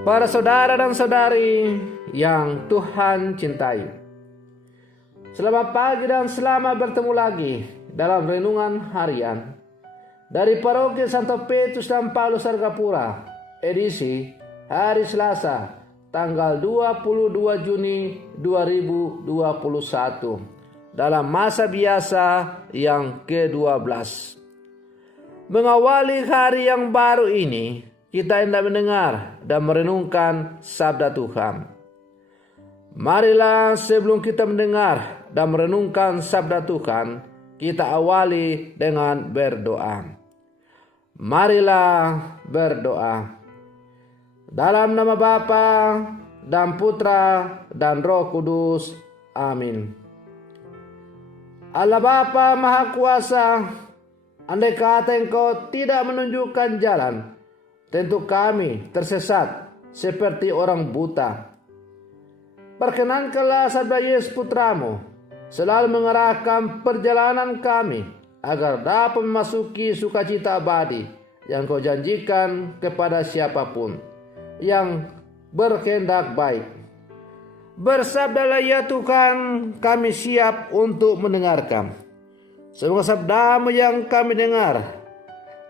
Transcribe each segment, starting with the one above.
Para saudara dan saudari yang Tuhan cintai, selamat pagi dan selamat bertemu lagi dalam renungan harian dari Paroki Santo Petrus dan Paulus Argapura, edisi hari Selasa, tanggal 22 Juni 2021, dalam masa biasa yang ke-12. Mengawali hari yang baru ini, kita hendak mendengar dan merenungkan sabda Tuhan. Marilah sebelum kita mendengar dan merenungkan sabda Tuhan, kita awali dengan berdoa. Marilah berdoa. Dalam nama Bapa dan Putra dan Roh Kudus. Amin. Allah Bapa Maha Kuasa, andai kata Engkau tidak menunjukkan jalan, tentu kami tersesat seperti orang buta. Perkenankanlah sabda Yesus Putramu selalu mengarahkan perjalanan kami agar dapat memasuki sukacita abadi yang Kau janjikan kepada siapapun yang berkehendak baik. Bersabdalah ya Tuhan, kami siap untuk mendengarkan. Semoga sabda-Mu yang kami dengar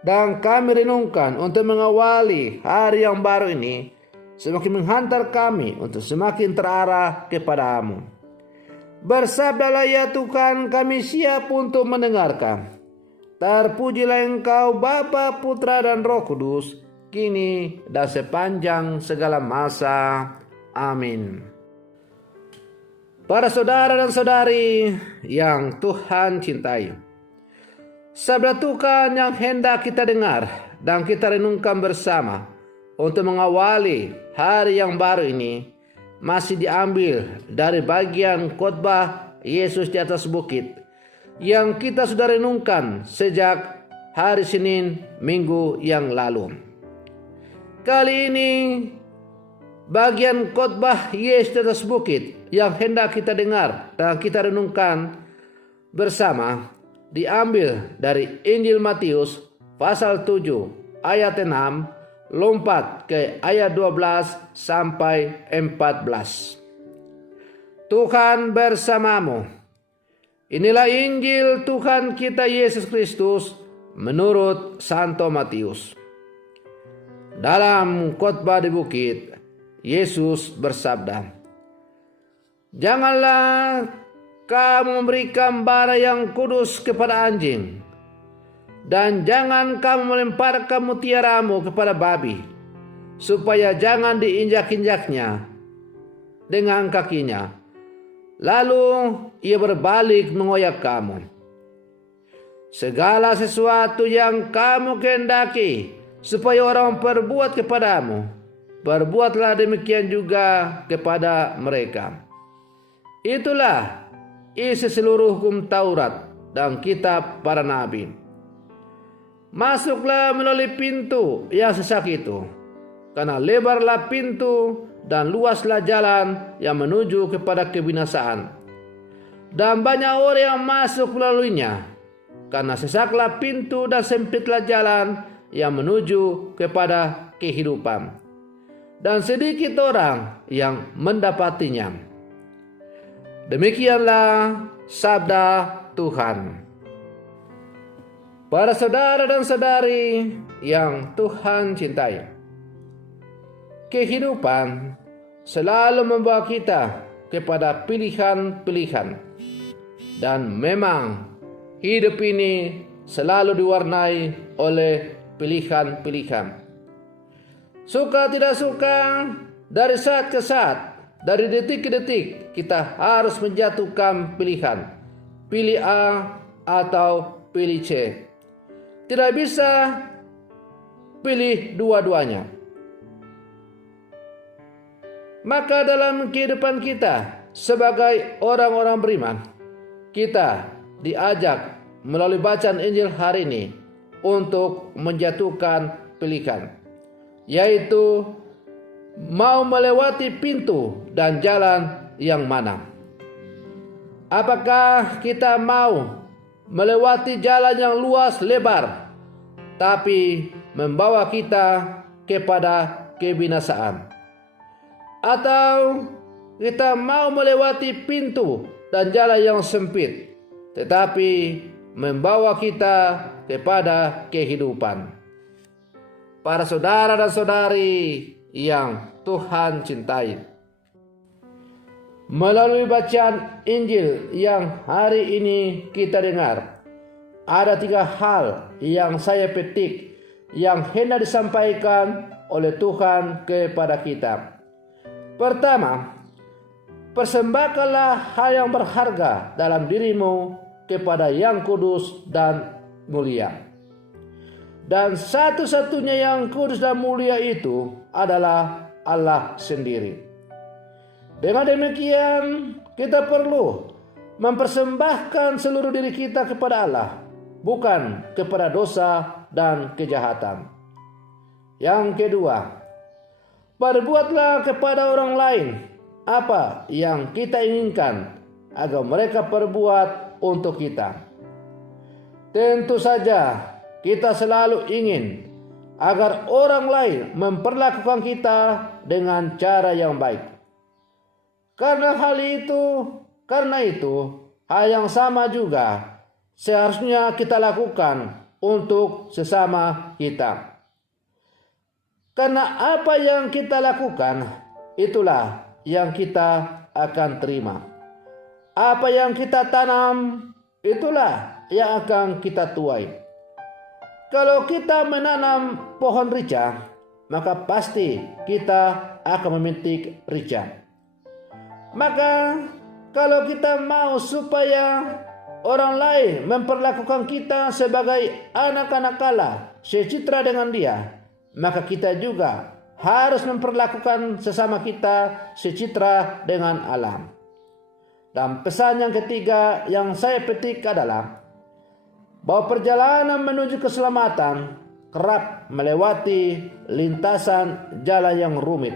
dan kami renungkan untuk mengawali hari yang baru ini semakin menghantar kami untuk semakin terarah kepada-Mu. Bersabdalah ya Tuhan, kami siap untuk mendengarkan. Terpujilah Engkau Bapa, Putra dan Roh Kudus, kini dan sepanjang segala masa. Amin. Para saudara dan saudari yang Tuhan cintai, sabda Tuhan yang hendak kita dengar dan kita renungkan bersama untuk mengawali hari yang baru ini masih diambil dari bagian khotbah Yesus di atas bukit yang kita sudah renungkan sejak hari Senin minggu yang lalu. Kali ini bagian khotbah Yesus di atas bukit yang hendak kita dengar dan kita renungkan bersama diambil dari Injil Matius pasal 7 ayat 6 lompat ke ayat 12 sampai 14. Tuhan bersamamu. Inilah Injil Tuhan kita Yesus Kristus menurut Santo Matius. Dalam khotbah di bukit, Yesus bersabda, "Janganlah kamu memberikan bara yang kudus kepada anjing, dan jangan kamu melemparkan mutiaramu kepada babi, supaya jangan diinjak-injaknya dengan kakinya, lalu ia berbalik mengoyak kamu. Segala sesuatu yang kamu kehendaki supaya orang perbuat kepadamu, perbuatlah demikian juga kepada mereka." Itulah isi seluruh hukum Taurat dan kitab para nabi. Masuklah melalui pintu yang sesak itu, karena lebarlah pintu dan luaslah jalan yang menuju kepada kebinasaan, dan banyak orang yang masuk melaluinya. Karena sesaklah pintu dan sempitlah jalan yang menuju kepada kehidupan, dan sedikit orang yang mendapatinya. Demikianlah sabda Tuhan. Para saudara dan saudari yang Tuhan cintai, kehidupan selalu membawa kita kepada pilihan-pilihan, dan memang hidup ini selalu diwarnai oleh pilihan-pilihan. Suka tidak suka, dari saat ke saat, dari detik ke detik, kita harus menjatuhkan pilihan. Pilih A atau pilih C. Tidak bisa pilih dua-duanya. Maka dalam kehidupan kita sebagai orang-orang beriman, kita diajak melalui bacaan Injil hari ini untuk menjatuhkan pilihan, yaitu mau melewati pintu dan jalan yang mana. Apakah kita mau melewati jalan yang luas lebar, tapi membawa kita kepada kebinasaan, atau kita mau melewati pintu dan jalan yang sempit, tetapi membawa kita kepada kehidupan. Para saudara dan saudari yang Tuhan cintai, melalui bacaan Injil yang hari ini kita dengar, ada 3 hal yang saya petik yang hendak disampaikan oleh Tuhan kepada kita. Pertama, persembahkanlah hal yang berharga dalam dirimu kepada Yang Kudus dan mulia. Dan satu-satunya yang kudus dan mulia itu adalah Allah sendiri. Dengan demikian, kita perlu mempersembahkan seluruh diri kita kepada Allah, bukan kepada dosa dan kejahatan. Yang kedua, perbuatlah kepada orang lain apa yang kita inginkan agar mereka perbuat untuk kita. Tentu saja kita selalu ingin agar orang lain memperlakukan kita dengan cara yang baik. Karena itu, hal yang sama juga seharusnya kita lakukan untuk sesama kita. Karena apa yang kita lakukan, itulah yang kita akan terima. Apa yang kita tanam, itulah yang akan kita tuai. Kalau kita menanam pohon rica, maka pasti kita akan memetik rica. Maka kalau kita mau supaya orang lain memperlakukan kita sebagai anak-anak Allah, secitra dengan dia, maka kita juga harus memperlakukan sesama kita secitra dengan Allah. Dan pesan yang ketiga yang saya petik adalah bahwa perjalanan menuju keselamatan kerap melewati lintasan jalan yang rumit.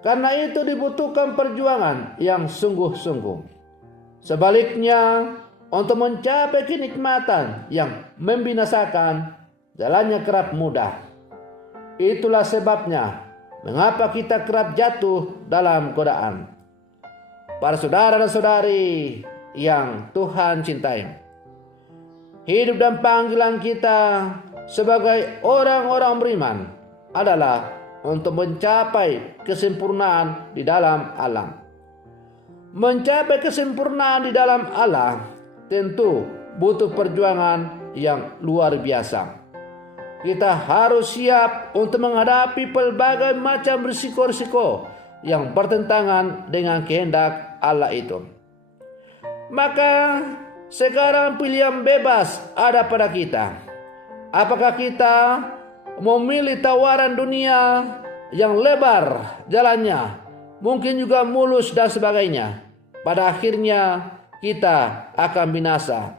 Karena itu dibutuhkan perjuangan yang sungguh-sungguh. Sebaliknya, untuk mencapai kenikmatan yang membinasakan, jalannya kerap mudah. Itulah sebabnya mengapa kita kerap jatuh dalam godaan. Para saudara dan saudari yang Tuhan cintai, hidup dan panggilan kita sebagai orang-orang beriman adalah untuk mencapai kesempurnaan di dalam Allah. Mencapai kesempurnaan di dalam Allah tentu butuh perjuangan yang luar biasa. Kita harus siap untuk menghadapi pelbagai macam risiko-risiko yang bertentangan dengan kehendak Allah itu. Maka sekarang pilihan bebas ada pada kita. Apakah kita memilih tawaran dunia yang lebar jalannya, mungkin juga mulus dan sebagainya? Pada akhirnya kita akan binasa.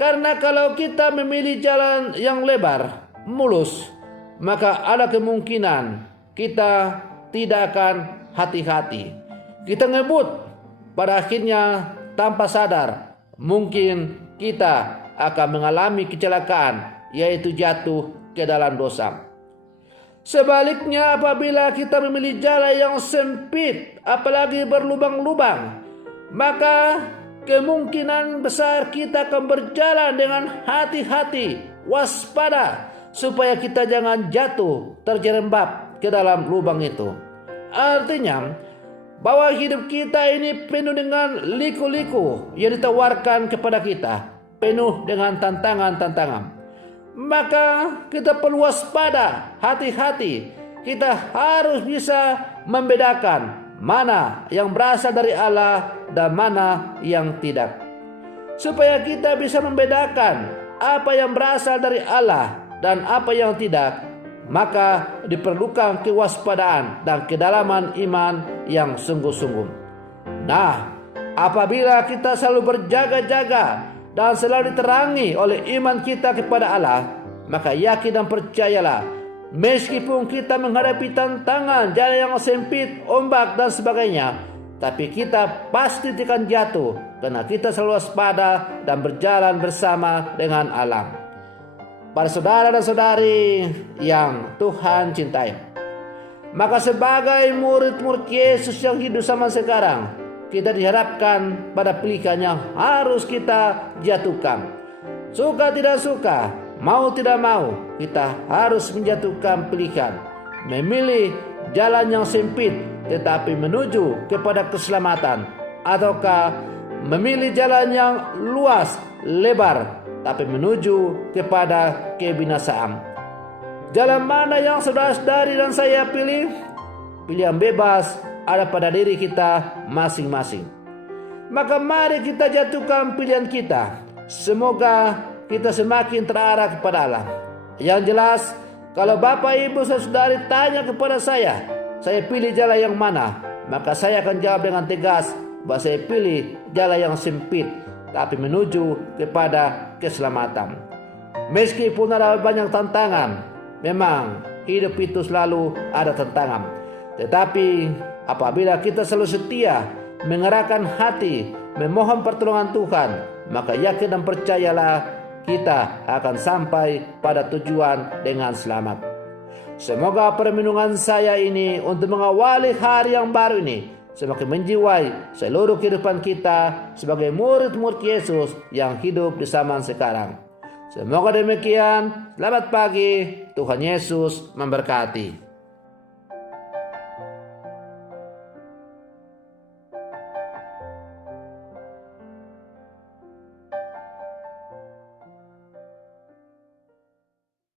Karena kalau kita memilih jalan yang lebar, mulus, maka ada kemungkinan kita tidak akan hati-hati. Kita ngebut, pada akhirnya tanpa sadar mungkin kita akan mengalami kecelakaan, yaitu jatuh ke dalam dosa. Sebaliknya, apabila kita memilih jalan yang sempit, apalagi berlubang-lubang, maka kemungkinan besar kita akan berjalan dengan hati-hati, waspada, supaya kita jangan jatuh terjerembab ke dalam lubang itu. Artinya bahwa hidup kita ini penuh dengan liku-liku yang ditawarkan kepada kita, penuh dengan tantangan-tantangan. Maka kita perlu waspada, hati-hati. Kita harus bisa membedakan mana yang berasal dari Allah dan mana yang tidak. Supaya kita bisa membedakan apa yang berasal dari Allah dan apa yang tidak, maka diperlukan kewaspadaan dan kedalaman iman yang sungguh-sungguh. Nah, apabila kita selalu berjaga-jaga dan selalu diterangi oleh iman kita kepada Allah, maka yakin dan percayalah, meskipun kita menghadapi tantangan, jalan yang sempit, ombak dan sebagainya, tapi kita pasti akan jatuh karena kita selalu waspada dan berjalan bersama dengan Allah. Para saudara dan saudari yang Tuhan cintai, Maka sebagai murid-murid Yesus yang hidup zaman sekarang, kita diharapkan pada pilihan yang harus kita jatuhkan. Suka tidak suka, mau tidak mau, kita harus menjatuhkan pilihan. Memilih jalan yang sempit tetapi menuju kepada keselamatan, ataukah memilih jalan yang luas, lebar, tapi menuju kepada kebinasaan. Jalan mana yang saudara-saudari dan saya pilih? Pilihan bebas ada pada diri kita masing-masing. Maka mari kita jatuhkan pilihan kita. Semoga kita semakin terarah kepada Allah. Yang jelas, kalau Bapak, Ibu, saudari tanya kepada saya pilih jalan yang mana? Maka saya akan jawab dengan tegas bahwa saya pilih jalan yang sempit, tapi menuju kepada keselamatan. Meskipun ada banyak tantangan, memang hidup itu selalu ada tantangan. Tetapi apabila kita selalu setia, mengerahkan hati, memohon pertolongan Tuhan, maka yakin dan percayalah kita akan sampai pada tujuan dengan selamat. Semoga permenungan saya ini untuk mengawali hari yang baru ini semakin menjiwai seluruh kehidupan kita sebagai murid-murid Yesus yang hidup di zaman sekarang. Semoga demikian. Selamat pagi. Tuhan Yesus memberkati.